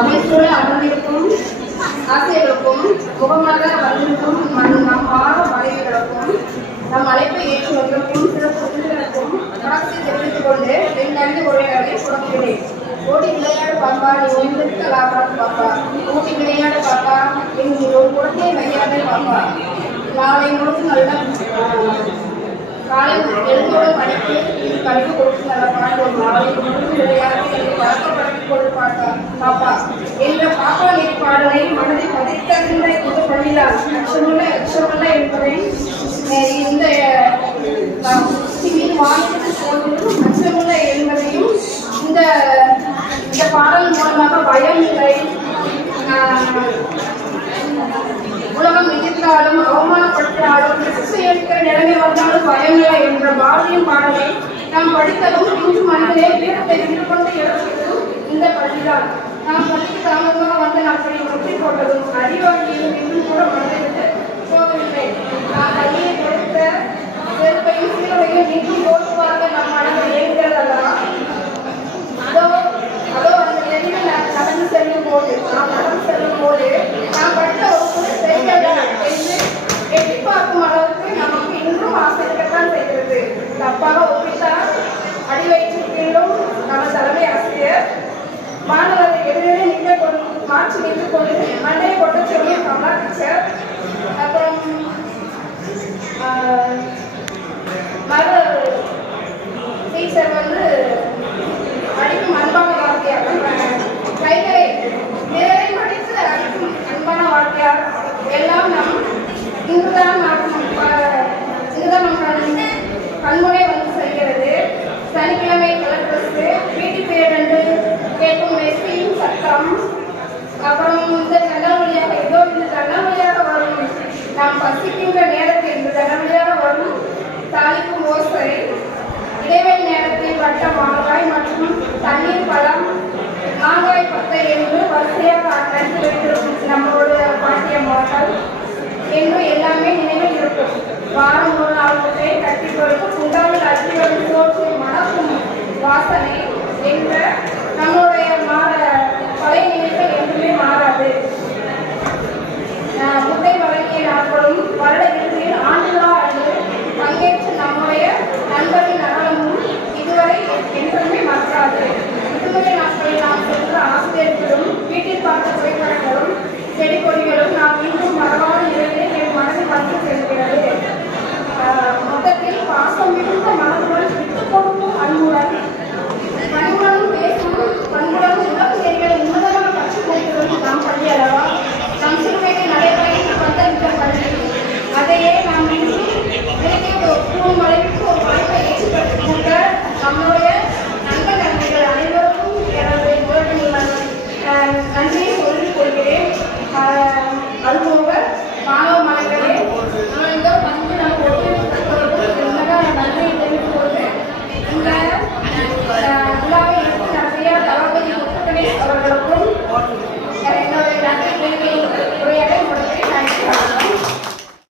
அமைச்சூழ அமர்ந்திருக்கும் ஆசிரியர்களுக்கும் முகமாக வந்திருக்கும் நம் மாணவ மனைவிகளுக்கும் நம் அழைப்பை ஏற்று வந்திருக்கும் சிறப்பு விருந்தினருக்கும் வணக்கத்தை தெரிவித்துக் கொண்டு என் கல்வி உரையாடலை தொடங்குகிறேன். ஓடி விளையாடு பாப்பா, நீ ஒன்றுக்கு லாபம் பாப்பா, ஓடி விளையாடு பாப்பா, என் ஒரு குழந்தை வையாதே பாப்பா. நாளை முழுக்க நல்ல காலை எழுந்தோடு படிப்பு இது கல்வி கொடுத்து நல்ல பாட்டு நாளை முழுக்க விளையாட்டு பழக்கப்படுத்திக் கொண்டு பாப்பா என்ற பாப்பா நீ பாடலை மனதில் பதித்தகின்ற இந்த பள்ளியிலா அச்சமுள்ள என்பதை இந்த வாய்ப்பு அச்சமுள்ள என்பதையும் இந்த பாடல் மூலமாக பயம் இல்லை, உலகம் எதிர்த்தாலும் அவமானப்படுத்தினாலும் இருக்கிற நிலைமை வந்தாலும் பயமில்லை என்ற பாரதியின் பாடலை நாம் படித்ததும் இன்று மனிதனே வீரத்தை எதிர்கொண்டு எழுதுவதும் இந்த பள்ளிதான். நாம் பள்ளிக்கு தாமதமாக வந்த நாட்களை ஒற்றி போட்டதும் அறிவாளியும் இன்னும் கூட மனதிற்கு போகவில்லை. நாம் பள்ளியை கொடுத்த செருப்பையும் சீரவையும் இன்னும் போட்டுவார்கள் நம் மனதை ஏற்கிறதல்லவா? அதோ அந்த நிலையில் நடந்து செல்லும் போது நாம் படித்த ஒரு செய்யல என்று எட்டி பார்க்கும் அளவுக்கு நமக்கு இன்னும் ஆசிரியர்கள்தான் செய்கிறது. தப்பாக ஒப்பிட்டால் அடிவயிற்றிலும் நம்ம தலைமை ஆசிரியர் மாணவரை எதிரே மாற்றி நின்று கொண்டு மண்டையை கொட்ட சொல்லிய கமலா டீச்சர், அப்புறம் மத டீச்சர் அடிக்கும் அன்பான வார்த்தையாக கைகளை நிறைய படித்து அடிக்கும் அன்பான வார்த்தையாக எல்லாம் நம் இங்குதான் கண்முனை வந்து செல்கிறது. சனிக்கிழமை கலர் ட்ரெஸ்ஸு, வீட்டு பேர் என்று கேட்கும் வெற்றியும் சட்டம், அப்புறம் இந்த ஜன்னல் வழியாக ஏதோ இந்த ஜன்னல் வழியாக வரும் நாம் பசிக்கின்ற நேரத்தில் இந்த ஜன்னல் வழியாக வரும் தாளிக்கும் ஓசை, இடைவெளி நேரத்தில் வட்ட மாங்காய் மற்றும் தண்ணீர் பழம், மாங்காய் பத்தை என்று வரிசையாக நடித்து வைத்திருக்கும் நம்மளோட பாட்டியம்மாக்கள் என்று எல்லாமே நினைவில் இருக்கும். வாரம் ஒரு நாள் முட்டை கட்டி கொடுத்து குண்டாவில் அடிவரும் சோற்று மணக்கும் வாசனை என்ற நம்மளுடைய